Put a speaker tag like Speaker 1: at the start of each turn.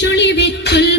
Speaker 1: ചുളിവെച്ചുൽ